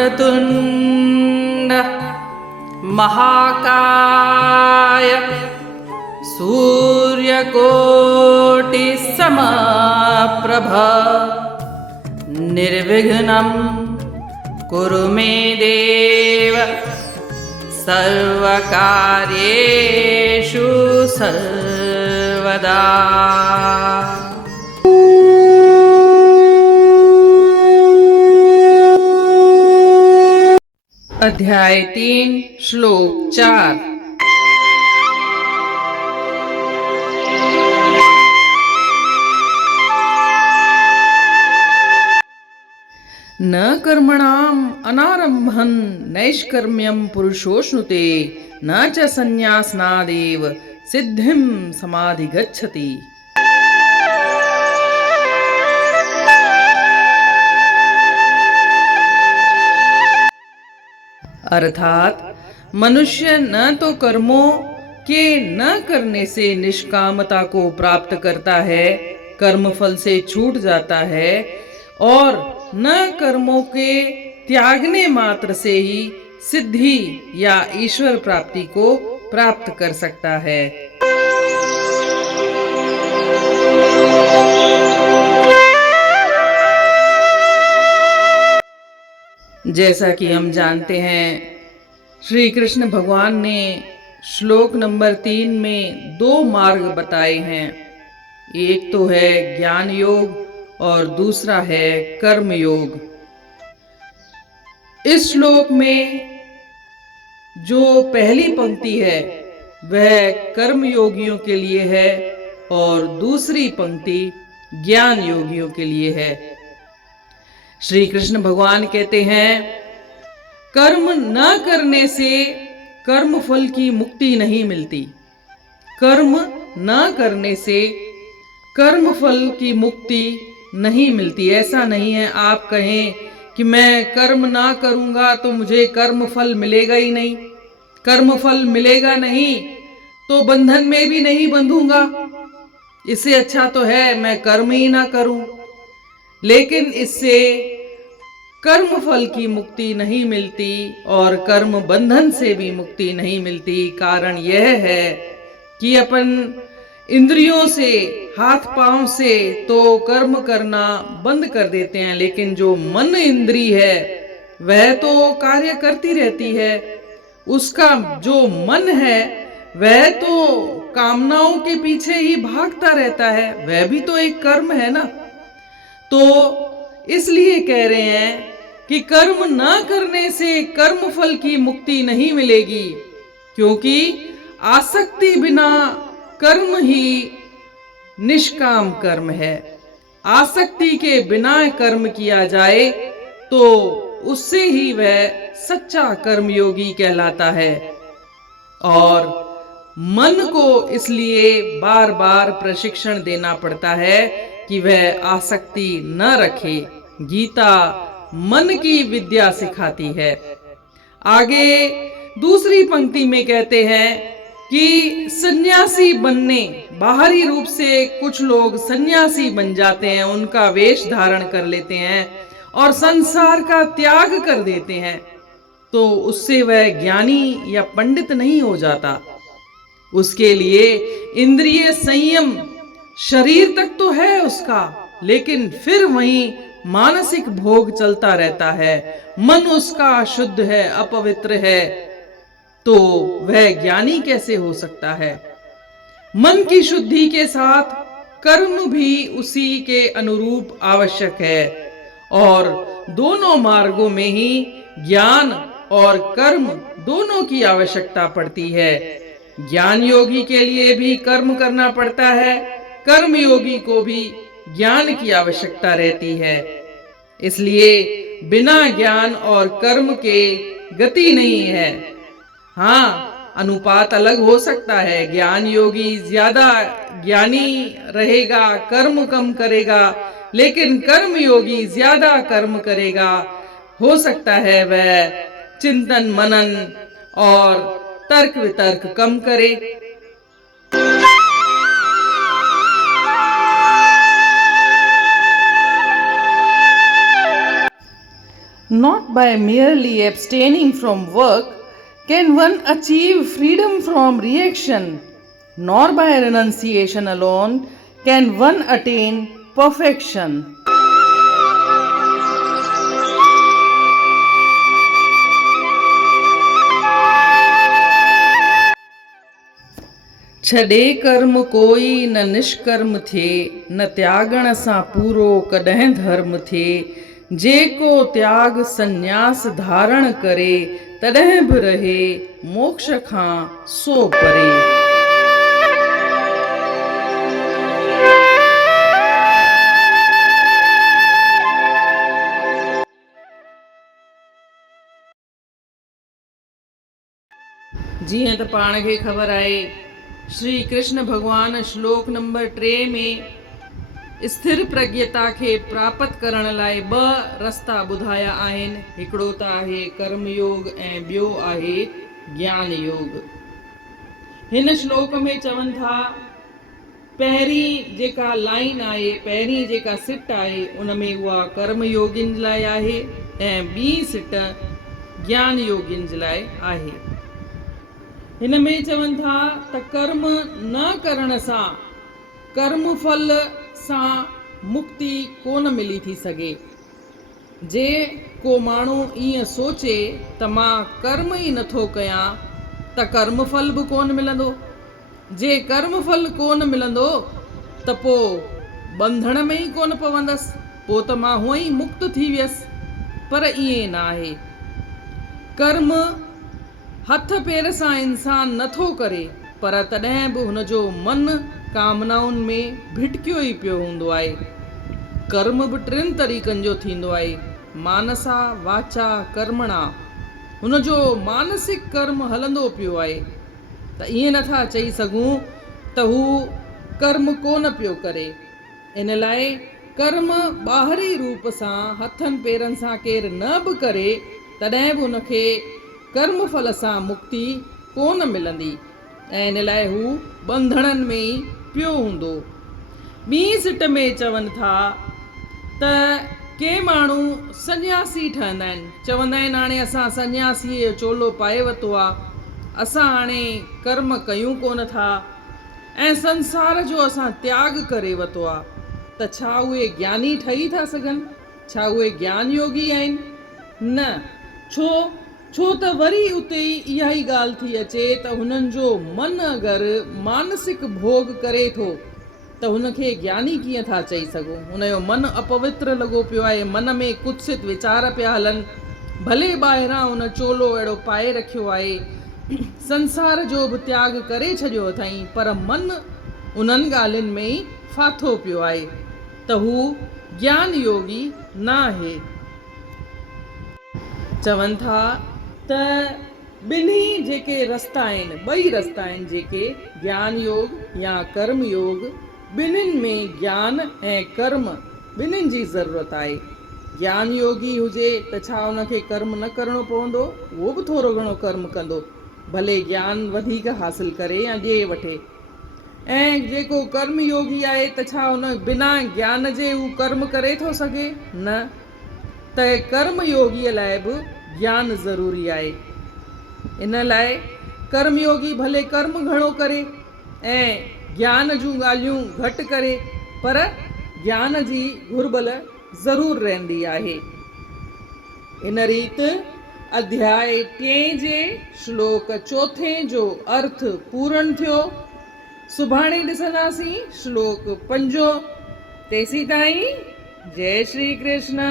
वक्रतुण्ड महाकाय सूर्यकोटिसमप्रभ निर्विघ्नं कुरु मे देव सर्वकार्येषु सर्वदा। अध्याय 3 श्लोक 4। न कर्मणाम् अनारम्भं नैष्कर्म्यं पुरुषोऽश्नुते न च संन्यासनादेव सिद्धिं समाधिगच्छति। अर्थात मनुष्य न तो कर्मों के न करने से निष्कामता को प्राप्त करता है, कर्मफल से छूट जाता है, और न कर्मों के त्यागने मात्र से ही सिद्धि या ईश्वर प्राप्ति को प्राप्त कर सकता है। जैसा कि हम जानते हैं, श्री कृष्ण भगवान ने श्लोक नंबर 3 में 2 मार्ग बताए हैं। एक तो है ज्ञान योग और दूसरा है कर्म योग। इस श्लोक में जो पहली पंक्ति है वह कर्म योगियों के लिए है और दूसरी पंक्ति ज्ञान योगियों के लिए है। श्री कृष्ण भगवान कहते हैं, कर्म न करने से कर्म फल की मुक्ति नहीं मिलती। कर्म न करने से कर्म फल की मुक्ति नहीं मिलती। ऐसा नहीं है आप कहें कि मैं कर्म ना करूंगा तो मुझे कर्म फल मिलेगा ही नहीं, कर्म फल मिलेगा नहीं तो बंधन में भी नहीं बंधूंगा, इससे अच्छा तो है मैं कर्म ही ना करूं। लेकिन इससे कर्म फल की मुक्ति नहीं मिलती और कर्म बंधन से भी मुक्ति नहीं मिलती। कारण यह है कि अपन इंद्रियों से, हाथ पांव से तो कर्म करना बंद कर देते हैं, लेकिन जो मन इंद्री है वह तो कार्य करती रहती है। उसका जो मन है वह तो कामनाओं के पीछे ही भागता रहता है, वह भी तो एक कर्म है ना। तो इसलिए कह रहे हैं कि कर्म न करने से कर्म फल की मुक्ति नहीं मिलेगी, क्योंकि आसक्ति बिना कर्म ही निष्काम कर्म है। आसक्ति के बिना कर्म किया जाए तो उससे ही वह सच्चा कर्मयोगी कहलाता है। और मन को इसलिए बार बार प्रशिक्षण देना पड़ता है कि वह आसक्ति न रखे। गीता मन की विद्या सिखाती है। आगे दूसरी पंक्ति में कहते हैं कि सन्यासी बनने, बाहरी रूप से कुछ लोग सन्यासी बन जाते हैं, उनका वेश धारण कर लेते हैं और संसार का त्याग कर देते हैं, तो उससे वह ज्ञानी या पंडित नहीं हो जाता। उसके लिए इंद्रिय संयम शरीर तक तो है उसका, लेकिन फिर वहीं मानसिक भोग चलता रहता है। मन उसका अशुद्ध है, अपवित्र है, तो वह ज्ञानी कैसे हो सकता है। मन की शुद्धि के साथ कर्म भी उसी के अनुरूप आवश्यक है, और दोनों मार्गों में ही ज्ञान और कर्म दोनों की आवश्यकता पड़ती है। ज्ञान योगी के लिए भी कर्म करना पड़ता है, कर्म योगी को भी ज्ञान की आवश्यकता रहती है। इसलिए बिना ज्ञान और कर्म के गति नहीं है। हाँ, अनुपात अलग हो सकता है, ज्ञान योगी ज्यादा ज्ञानी रहेगा, कर्म कम करेगा, लेकिन कर्म योगी ज्यादा कर्म करेगा। हो सकता है वह चिंतन मनन और तर्क वितर्क कम करे। Not by merely abstaining from work can one achieve freedom from reaction, nor by renunciation alone can one attain perfection. छॾे कर्म कोई न निष्कर्म थिए, न त्यागण सां पूरो कॾहिं धर्म थिए। जेको त्याग संन्यास धारण करे, तॾहिं बि रहे मोक्ष खां सो परे। जीअं त पाण खे ख़बर आहे, श्री कृष्ण भगवान श्लोक नंबर 3 में स्थिर प्रज्ञता खे प्राप्त करण लाइ 2 रस्ता ॿुधाया आहिनि। हिकिड़ो त आहे कर्म योग ऐं ॿियो आहे ज्ञान योग। हिन श्लोक में चवनि था, पहिरीं जेका लाइन आहे, पहिरीं जेका सिट आहे, उन में उहा कर्म योगियुनि जे लाइ आहे ऐं ॿी सिट ज्ञान योगियुनि जे लाइ आहे। हिन में चवनि था त कर्म न करण सां, कर्म फल सां मुक्ति कोन मिली थी सघे। जे को माण्हू ईअं सोचे त मां कर्म ई नथो कयां त कर्म फल बि कोन मिलंदो। जे कर्म फल कोन मिलंदो त पोइ बंधण में ई कोन पवंदसि, पोइ त मां हूअं ई मुक्त थी वियसि। पर ईअं न आहे। कर्म हथ पेर सां इंसान नथो करे, पर तॾहिं बि हुनजो मन कामनाउनि में भिटकियो ई पियो हूंदो आहे। कर्म बि 3 तरीक़नि जो थींदो आहे, मानसा वाचा कर्मणा। हुनजो मानसिक कर्म हलंदो पियो आहे, त ईअं नथा चई सघूं त हू कर्म कोन पियो करे। इन लाइ कर्म ॿाहिरी रूप सां हथनि पेरनि सां केरु न बि करे, तॾहिं बि हुनखे कर्म फल सां मुक्ति कोन मिलंदी ऐं इन लाइ हू बंधणनि में ई पियो हूंदो। ॿी सिट में चवनि था त के माण्हू सन्यासी ठहंदा आहिनि, चवंदा आहिनि हाणे असां सन्यासीअ जो चोलो पाए वरितो आहे, असां हाणे कर्म कयूं कोन था ऐं संसार जो असां त्याग करे वरितो आहे। त छा उहे ज्ञानी ठही था सघनि? छा उहे ज्ञान योगी आहिनि? न। छो त वरी उते ई इहा ई ॻाल्हि थी अचे त हुननि जो मन अगरि मानसिक भोग करे थो त हुनखे ज्ञानी कीअं था चई सघूं? हुनजो मन अपवित्र लॻो पियो आहे, मन में कुत्सित वीचार पिया हलनि। भले ॿाहिरां हुन चोलो अहिड़ो पाए रखियो आहे, संसार जो बि त्याग करे छॾियो अथई, पर मन उन्हनि ॻाल्हियुनि में ई फाथो पियो आहे, त हू ज्ञान योगी न आहे। चवनि था त ॿिन्ही जेके रस्ता आहिनि, 2 रस्ता आहिनि जेके, ज्ञान योग या कर्म योग, ॿिन्हिनि में ज्ञान ऐं कर्म ॿिन्हिनि जी ज़रूरत आहे। ज्ञान योगी हुजे त छा उनखे कर्म न करिणो पवंदो? उहो बि थोरो घणो कर्म कंदो, भले ज्ञान वधीक हासिल करे या ॾिए वठे। ऐं जेको कर्म योगी आहे त छा उन बिना ज्ञान जे हू कर्म करे थो सघे? न। त कर्म योगीअ लाइ बि ज्ञान ज़रूरी आहे। इन लाइ कर्मयोगी भले कर्म घणो करे ऐं ज्ञान जूं ॻाल्हियूं घटि करे, पर ज्ञान जी घुर्बल ज़रूरु रहंदी आहे। इन रीति अध्याय 3 जे श्लोक 4 जो अर्थ पूर्ण थियो। सुभाणे ॾिसंदासीं श्लोक 5। तेसीं ताईं जय श्री कृष्ण।